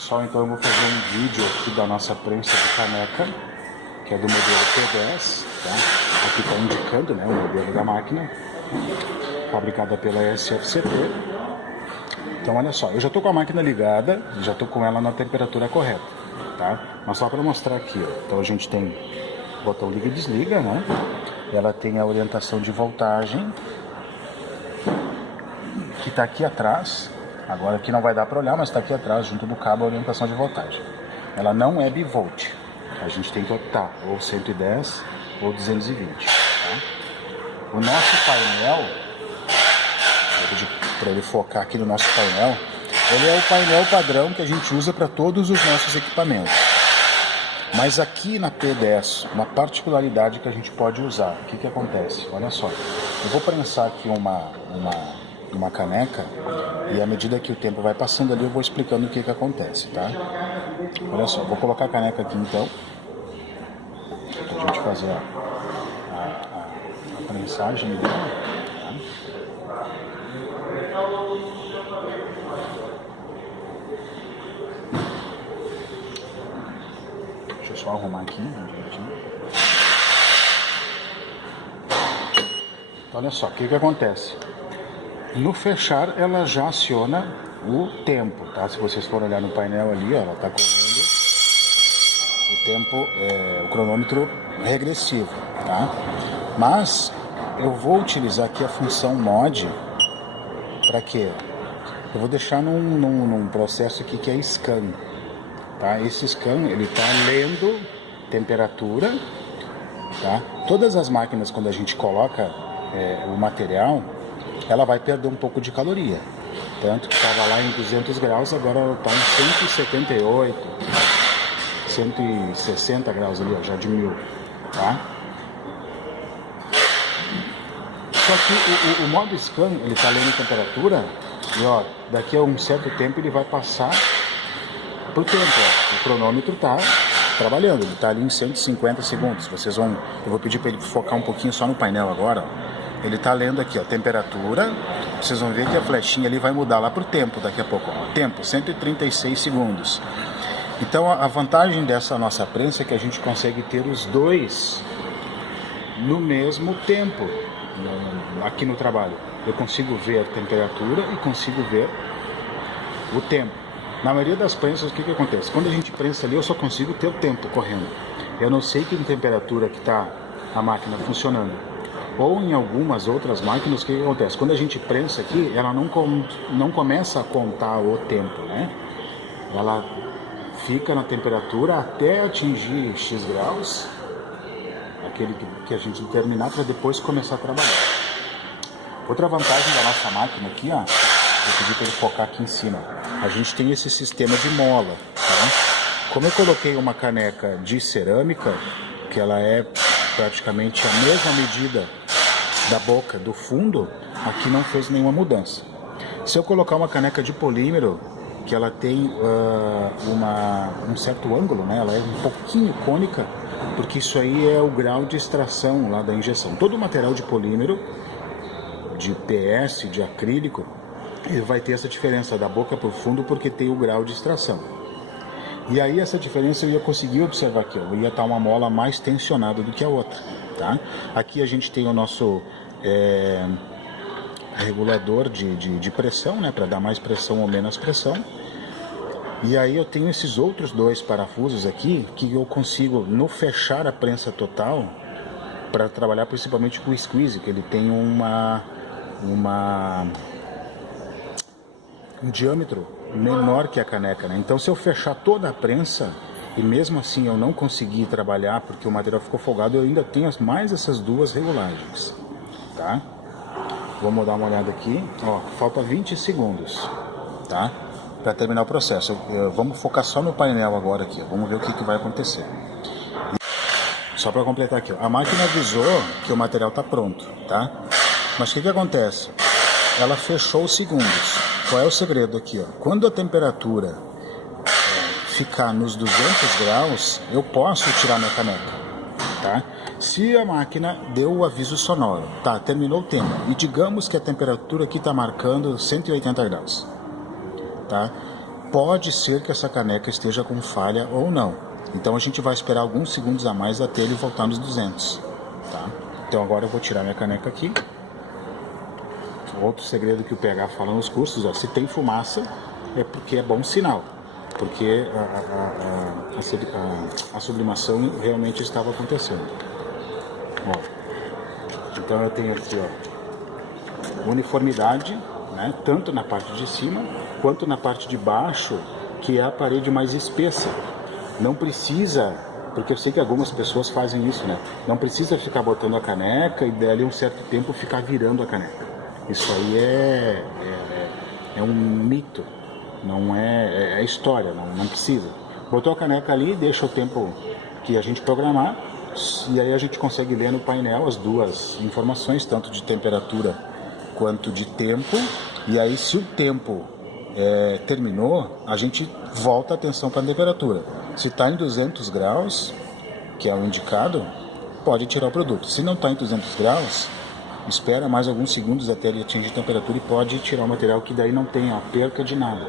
Pessoal, então eu vou fazer um vídeo aqui da nossa prensa de caneca, que é do modelo P10, tá? Aqui está indicando, né, o modelo da máquina, fabricada pela SFCP. Então olha só, eu já estou com a máquina ligada, já estou com ela na temperatura correta, tá? Mas só para mostrar aqui, ó. Então a gente tem o botão liga e desliga, né? Ela tem a orientação de voltagem, que está aqui atrás. Agora aqui não vai dar para olhar, mas está aqui atrás, junto do cabo, a orientação de voltagem. Ela não é bivolt. A gente tem que optar ou 110 ou 220. Tá? O nosso painel, vou pedir para ele focar aqui no nosso painel, ele é o painel padrão que a gente usa para todos os nossos equipamentos. Mas aqui na P10, uma particularidade que a gente pode usar, o que acontece? Olha só, eu vou prensar aqui uma caneca e à medida que o tempo vai passando ali eu vou explicando o que acontece, tá? Olha só, vou colocar a caneca aqui então, pra gente fazer a prensagem dela, tá? Deixa eu só arrumar aqui, Então, olha só, o que acontece? No fechar, ela já aciona o tempo, tá? Se vocês forem olhar no painel ali, ó, ela está correndo o tempo, o cronômetro regressivo, tá? Mas eu vou utilizar aqui a função mod para quê? Eu vou deixar num processo aqui que é scan, tá? Esse scan, ele está lendo temperatura, tá? Todas as máquinas, quando a gente coloca o material, ela vai perder um pouco de caloria. Tanto que estava lá em 200 graus, agora está em 178, 160 graus ali, ó, já diminuiu, tá? Só que o modo scan, ele está lendo temperatura e ó, daqui a um certo tempo ele vai passar pro tempo, ó. O cronômetro está trabalhando, ele está ali em 150 segundos. Eu vou pedir para ele focar um pouquinho só no painel agora, ó. Ele está lendo aqui, ó, temperatura. Vocês vão ver que a flechinha ali vai mudar lá para o tempo daqui a pouco. Ó. Tempo, 136 segundos. Então a vantagem dessa nossa prensa é que a gente consegue ter os dois no mesmo tempo aqui no trabalho. Eu consigo ver a temperatura e consigo ver o tempo. Na maioria das prensas, o que acontece? Quando a gente prensa ali, eu só consigo ter o tempo correndo. Eu não sei que temperatura que está a máquina funcionando. Ou em algumas outras máquinas, o que acontece? Quando a gente prensa aqui, ela não começa a contar o tempo, né? Ela fica na temperatura até atingir X graus, aquele que a gente terminar, para depois começar a trabalhar. Outra vantagem da nossa máquina aqui, ó, eu pedi para ele focar aqui em cima. A gente tem esse sistema de mola, tá? Como eu coloquei uma caneca de cerâmica, que ela é praticamente a mesma medida da boca do fundo, aqui não fez nenhuma mudança. Se eu colocar uma caneca de polímero, que ela tem um certo ângulo, né? Ela é um pouquinho cônica, porque isso aí é o grau de extração lá da injeção. Todo o material de polímero, de PS, de acrílico, ele vai ter essa diferença da boca para o fundo, porque tem o grau de extração. E aí essa diferença eu ia conseguir observar aqui, eu ia estar uma mola mais tensionada do que a outra, tá? Aqui a gente tem o nosso regulador de pressão, né, para dar mais pressão ou menos pressão. E aí eu tenho esses outros dois parafusos aqui que eu consigo, no fechar a prensa total, para trabalhar principalmente com o squeeze, que ele tem um diâmetro menor que a caneca, né? Então se eu fechar toda a prensa e mesmo assim eu não conseguir trabalhar porque o material ficou folgado, eu ainda tenho mais essas duas regulagens, tá? Vamos dar uma olhada aqui, ó, falta 20 segundos, tá? Para terminar o processo. Vamos focar só no painel agora aqui, ó. Vamos ver o que vai acontecer. Só para completar aqui, ó. A máquina avisou que o material está pronto, tá? Mas o que acontece? Ela fechou os segundos. Qual é o segredo aqui, ó? Quando a temperatura ficar nos 200 graus, eu posso tirar minha caneca, tá? Se a máquina deu o aviso sonoro, tá, terminou o tempo, e digamos que a temperatura aqui está marcando 180 graus, tá? pode ser que essa caneca esteja com falha ou não. Então a gente vai esperar alguns segundos a mais até ele voltar nos 200, tá? Então agora eu vou tirar minha caneca aqui. Outro segredo que o PH fala nos cursos, ó, se tem fumaça é porque é bom sinal, porque a sublimação realmente estava acontecendo. Ó, então eu tenho aqui, ó, uniformidade, né, tanto na parte de cima quanto na parte de baixo, que é a parede mais espessa. Não precisa, porque eu sei que algumas pessoas fazem isso, né? Não precisa ficar botando a caneca e dali um certo tempo ficar virando a caneca. Isso aí é um mito, não é história, não precisa. Botou a caneca ali, deixa o tempo que a gente programar, e aí a gente consegue ler no painel as duas informações, tanto de temperatura quanto de tempo, e aí se o tempo terminou, a gente volta a atenção para a temperatura. Se está em 200 graus, que é o indicado, pode tirar o produto. Se não está em 200 graus, espera mais alguns segundos até ele atingir a temperatura e pode tirar o material, que daí não tem a perca de nada.